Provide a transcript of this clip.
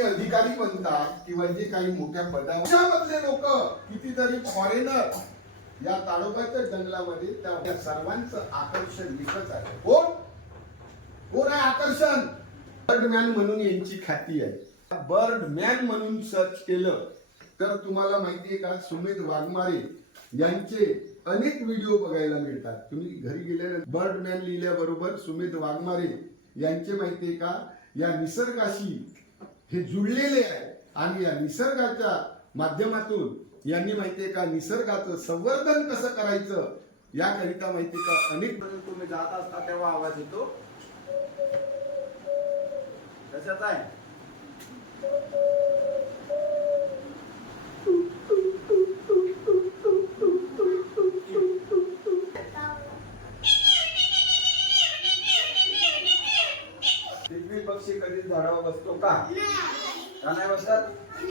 कोणी अधिकारी बनतात किंवा जे काही मोठ्या पदावर लोक कितीतरी फॉरेनर या ताडोबाच्या जंगलामध्ये त्या सर्वांचं आकर्षण दिसत आहे. कोण? कोण आहे आकर्षण? बर्डमॅन म्हणून यांची ख्याती आहे. बर्डमॅन म्हणून सर्च केलं तर तुम्हाला माहिती आहे का सुमित वाघमारे यांचे अनेक व्हिडिओ बघायला मिळतात. तुम्ही घरी गेल्यानंतर बर्डमॅन लिहिल्याबरोबर सुमित वाघमारे यांचे माहिती आहे का या निसर्गाशी हे जुळलेले आहे. आणि या निसर्गाच्या माध्यमातून यांनी माहितीये का निसर्गाचं संवर्धन कसं करायचं याकरिता माहितीये का अनेक तुम्ही जात असता तेव्हा आवाज येतो. कशाचा आहे? पिशवी पक्षी कधी झाडावर बसतो का? का नाही बसत?